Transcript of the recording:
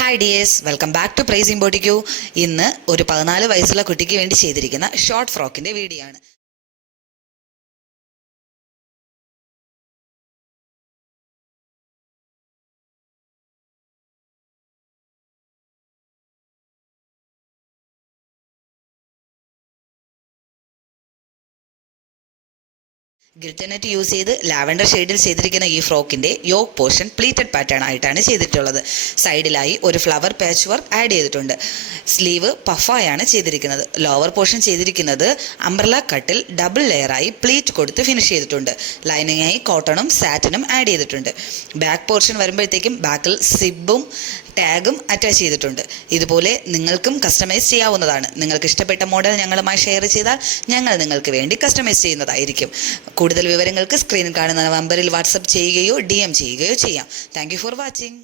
Hi dears, welcome back to price ഇമ്പോർട്ടിക്യൂ. ഇന്ന് ഒരു 14 വയസ്സുള്ള കുട്ടിക്ക് വേണ്ടി ചെയ്തിരിക്കുന്ന ഷോർട്ട് ഫ്രോക്കിൻ്റെ വീഡിയോ ആണ്. ഗിൽറ്റർ നെറ്റ് യൂസ് ചെയ്ത് ലാവൻഡർ ഷെയ്ഡിൽ ചെയ്തിരിക്കുന്ന ഈ ഫ്രോക്കിൻ്റെ യോക്ക് പോർഷൻ പ്ലീറ്റഡ് പാറ്റേൺ ആയിട്ടാണ് ചെയ്തിട്ടുള്ളത്. സൈഡിലായി ഒരു ഫ്ലവർ പാച്ച് വർക്ക് ആഡ് ചെയ്തിട്ടുണ്ട്. സ്ലീവ് പഫായാണ് ചെയ്തിരിക്കുന്നത്. ലോവർ പോർഷൻ ചെയ്തിരിക്കുന്നത് അംബ്രല കട്ടിൽ ഡബിൾ ലെയറായി പ്ലീറ്റ് കൊടുത്ത് ഫിനിഷ് ചെയ്തിട്ടുണ്ട്. ലൈനിങ്ങായി കോട്ടണും സാറ്റിനും ആഡ് ചെയ്തിട്ടുണ്ട്. ബാക്ക് പോർഷൻ വരുമ്പോഴത്തേക്കും ബാക്കിൽ സിബും ടാഗും അറ്റാച്ച് ചെയ്തിട്ടുണ്ട്. ഇതുപോലെ നിങ്ങൾക്കും കസ്റ്റമൈസ് ചെയ്യാവുന്നതാണ്. നിങ്ങൾക്ക് ഇഷ്ടപ്പെട്ട മോഡൽ ഞങ്ങളുമായി ഷെയർ ചെയ്താൽ ഞങ്ങൾ നിങ്ങൾക്ക് വേണ്ടി കസ്റ്റമൈസ് ചെയ്യുന്നതായിരിക്കും. കൂടുതൽ വിവരങ്ങൾക്ക് സ്ക്രീനിൽ കാണുന്ന നമ്പറിൽ വാട്സപ്പ് ചെയ്യുകയോ DM ചെയ്യുകയോ ചെയ്യാം. Thank you for watching.